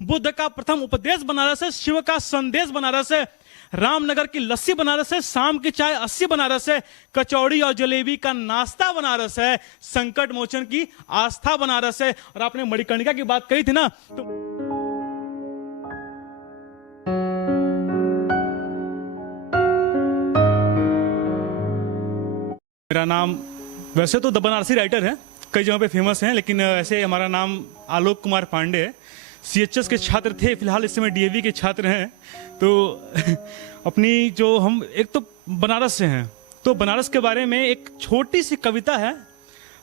बुद्ध का प्रथम उपदेश बनारस है, शिव का संदेश बनारस है, रामनगर की लस्सी बनारस है, शाम की चाय 80 बनारस है, कचौड़ी और जलेबी का नाश्ता बनारस है, संकट मोचन की आस्था बनारस है। और आपने मणिकर्णिका की बात कही थी ना, तो मेरा नाम वैसे तो द बनारसी राइटर है, कई जगहों पे फेमस हैं, लेकिन ऐसे हमारा नाम आलोक कुमार पांडे है। सीएचएस के छात्र थे, फिलहाल इस समय डीएवी के छात्र हैं। तो अपनी जो हम एक तो बनारस से हैं, तो बनारस के बारे में एक छोटी सी कविता है।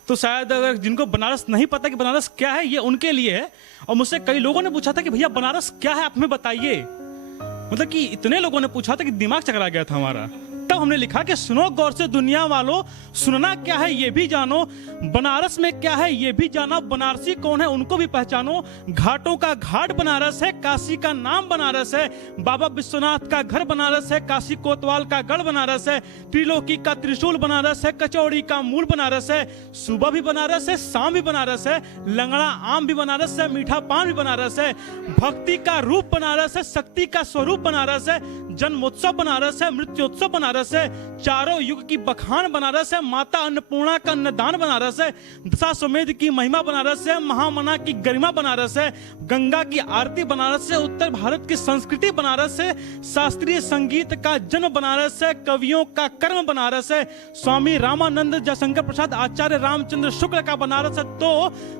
तो शायद अगर जिनको बनारस नहीं पता कि बनारस क्या है, ये उनके लिए है। और मुझसे कई लोगों ने पूछा था कि भैया बनारस क्या है, आप हमें बताइए। मतलब कि इतने लोगों ने पूछा था कि दिमाग चकरा गया था हमारा। तब हमने लिखा कि सुनो गौर से दुनिया वालों, सुनना क्या है ये भी जानो, बनारस में क्या है ये भी जाना, बनारसी कौन है उनको भी पहचानो। घाटों का घाट बनारस है, काशी का नाम बनारस है, बाबा विश्वनाथ का घर बनारस है, काशी कोतवाल का गढ़ बनारस है, त्रिलोकी का त्रिशूल बनारस है, कचौड़ी का मूल बनारस है, सुबह भी बनारस है, शाम भी बनारस है, लंगड़ा आम भी बनारस है, मीठा पान भी बनारस है, भक्ति का रूप बनारस है, शक्ति का स्वरूप बनारस है, जन्मोत्सव बनारस है, मृत्योत्सव बनारस है, चारों युग की बखान बनारस है, माता अन्नपूर्णा का अन्नदान बनारस है, दशाश्वमेध की महिमा बनारस है, महामना की गरिमा बनारस है, गंगा की आरती बनारस है, उत्तर भारत की संस्कृति बनारस है, शास्त्रीय संगीत का जन्म बनारस है, कवियों का कर्म बनारस है, स्वामी रामानंद जयशंकर प्रसाद आचार्य रामचंद्र शुक्ल का बनारस है, तो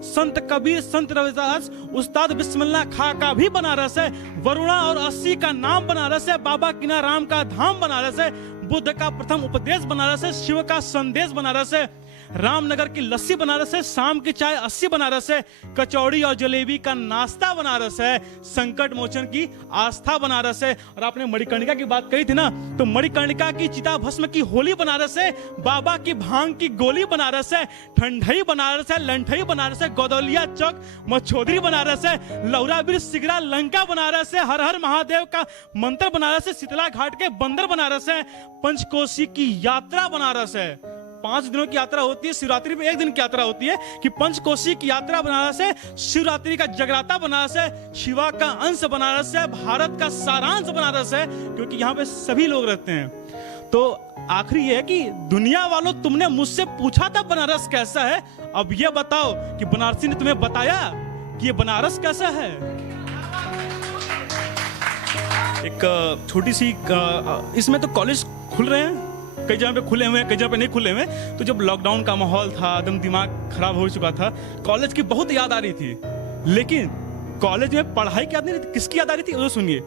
संत कबीर संत रविदास उस्ताद बिस्मिल्लाह खां का भी बनारस है, वरुणा और अस्सी का नाम बनारस है, बाबा किनाराम का धाम बनारस है, बुद्ध का प्रथम उपदेश बनारस है, शिव का संदेश बनारस है, रामनगर की लस्सी बनारस है, शाम की चाय 80 बनारस है, कचौड़ी और जलेबी का नाश्ता बनारस है, संकट मोचन की आस्था बनारस है। और आपने मणिकर्णिका की बात कही थी ना, तो मणिकर्णिका की चिता भस्म की होली बनारस है, बाबा की भांग की गोली बनारस है, ठंडई बनारस है, लंठई बनारस है, गोदौलिया चौक मछोदरी बनारस है, लौराबीर सिगरा लंका बनारस है, हर हर महादेव का मंत्र बनारस है, शीतला घाट के बंदर बनारस है, पंचकोशी की यात्रा बनारस है। 5 दिनों की यात्रा होती है, शिवरात्रि पे 1 दिन की यात्रा होती है, कि पंचकोशी की यात्रा बनारस है, शिवरात्रि का जगराता बनारस है, शिवा का अंश बनारस है, भारत का सारांश बनारस है, क्योंकि यहाँ पे सभी लोग रहते हैं। तो आखिरी ये है कि दुनिया वालों, तुमने मुझसे पूछा था बनारस कैसा है, अब ये बताओ कि बनारसी ने तुम्हें बताया कि ये बनारस कैसा है। एक छोटी सी इसमें तो कॉलेज खुल रहे हैं, कई जगह पे खुले हुए हैं, कई जगह पे नहीं खुले हुए। तो जब लॉकडाउन का माहौल था, एकदम दिमाग खराब हो चुका था, कॉलेज की बहुत याद आ रही थी। लेकिन कॉलेज में पढ़ाई की याद नहीं रही, किसकी याद आ रही थी वो सुनिए।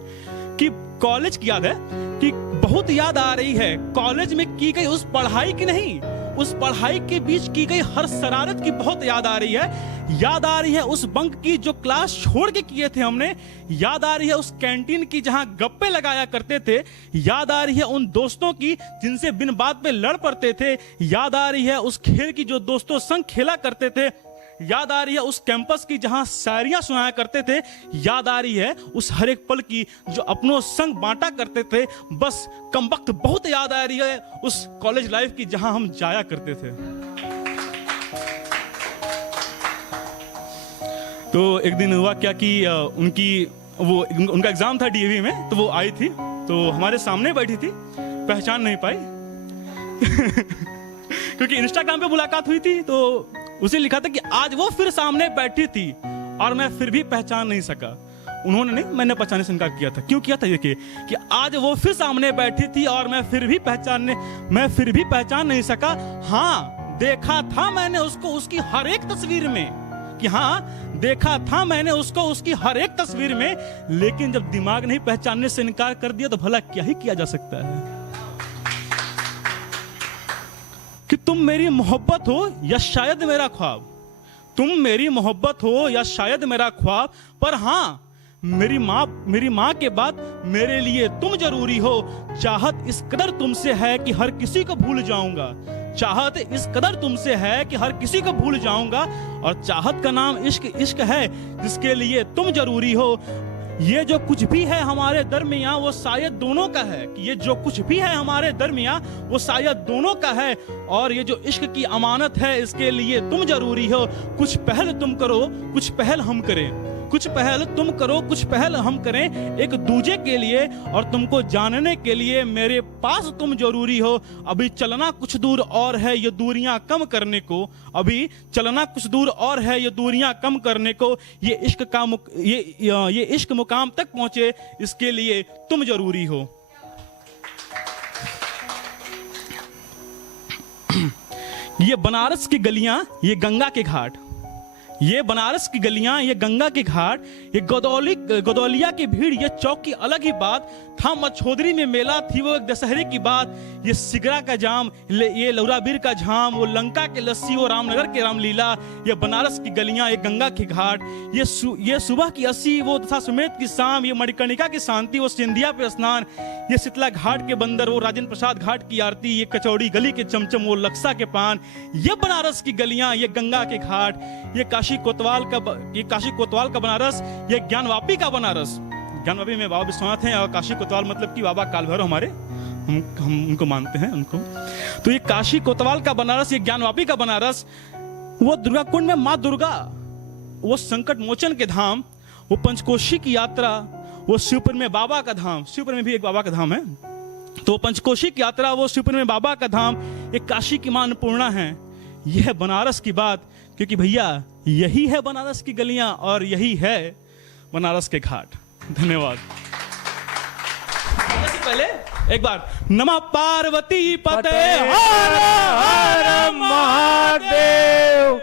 कि कॉलेज की याद है कि बहुत याद आ रही है कॉलेज में की गई उस पढ़ाई की नहीं, उस पढ़ाई के बीच की गई हर शरारत की बहुत याद आ रही है। याद आ रही है उस बंक की जो क्लास छोड़ के किए थे हमने, याद आ रही है उस कैंटीन की जहां गप्पे लगाया करते थे, याद आ रही है उन दोस्तों की जिनसे बिन बात पे लड़ पड़ते थे, याद आ रही है उस खेल की जो दोस्तों संग खेला करते थे, याद आ रही है उस कैंपस की जहां शायरियां सुनाया करते थे, याद आ रही है उस हर एक पल की जो अपनों संग बांटा करते थे। बस कमबख्त बहुत याद आ रही है उस कॉलेज लाइफ की जहां हम जाया करते थे। तो एक दिन हुआ क्या कि उनका एग्जाम था डीएवी में, तो वो आई थी, तो हमारे सामने बैठी थी, पहचान नहीं पाई क्योंकि इंस्टाग्राम पे मुलाकात हुई थी, तो उसे लिखा था कि आज वो फिर सामने बैठी थी और मैं फिर भी पहचान नहीं सका। उन्होंने नहीं, मैंने पहचानने से इनकार किया था। क्यों किया था? ये कि आज वो फिर सामने बैठी थी और मैं फिर भी पहचान नहीं सका। हाँ, देखा था मैंने उसको उसकी हर एक तस्वीर में, कि हाँ देखा था मैंने उसको उसकी हर एक तस्वीर में, लेकिन जब दिमाग नहीं पहचानने से इनकार कर दिया तो भला क्या ही किया जा सकता है। कि तुम मेरी मोहब्बत हो या शायद मेरा ख्वाब, तुम मेरी मोहब्बत हो या शायद मेरा ख्वाब, पर हाँ मेरी माँ के बाद मेरे लिए तुम जरूरी हो। चाहत इस कदर तुमसे है कि हर किसी को भूल जाऊंगा, चाहत इस कदर तुमसे है कि हर किसी को भूल जाऊंगा, और चाहत का नाम इश्क इश्क है जिसके लिए तुम जरूरी हो। ये जो कुछ भी है हमारे दरमियां वो शायद दोनों का है, कि ये जो कुछ भी है हमारे दरमियां वो शायद दोनों का है, और ये जो इश्क की अमानत है इसके लिए तुम जरूरी हो। कुछ पहल तुम करो, कुछ पहल हम करें, कुछ पहल तुम करो, कुछ पहल हम करें एक दूजे के लिए, और तुमको जानने के लिए मेरे पास तुम जरूरी हो। अभी चलना कुछ दूर और है ये दूरियां कम करने को, अभी चलना कुछ दूर और है ये दूरियां कम करने को। ये इश्क मुकाम तक पहुंचे इसके लिए तुम जरूरी हो। ये बनारस की गलियां, ये गंगा के घाट, ये बनारस की गलियां, ये गंगा के घाट, ये गदौलिया की भीड़, ये चौक की अलग ही बात था। मछोदरी में मेला थी वो एक दशहरे की बात। ये सिगरा का जाम, ये लौराबीर का झाम, वो लंका के लस्सी, वो रामनगर के रामलीला। ये बनारस की गलियां, ये गंगा के घाट, ये सुबह की अस्सी, वो तथा सुमेध की शाम, ये मणिकर्णिका की शांति, वो सिंधिया पे स्नान, ये शीतला घाट के बंदर, वो राजेंद्र प्रसाद घाट की आरती, ये कचौड़ी गली के चमचम, वो लक्सा के पान। ये बनारस की गलियां, ये गंगा के घाट, ये काशी कोतवाल का बनारस, ये ज्ञानवापी का बनारस। ज्ञानवापी में बाबा विश्वनाथ हैं और काशी कोतवाल मतलब कि बाबा कालभैरव हमारे, हम उनको मानते हैं उनको। तो ये काशी कोतवाल का बनारस, ये ज्ञानवापी का बनारस, वो दुर्गा कुंड में माँ दुर्गा, वो संकट मोचन के धाम, वो पंचकोशी की यात्रा, वो शिवपुर में बाबा का धाम, शिवपुर में भी एक बाबा का धाम है, तो पंचकोशी की यात्रा, वो शिवपुर में बाबा का धाम, एक काशी की मां अन्नपूर्णा है। यह है बनारस की बात, क्योंकि भैया यही है बनारस की गलियां और यही है बनारस के घाट। धन्यवाद। पहले एक बार नमः पार्वती पते हर हर महादेव।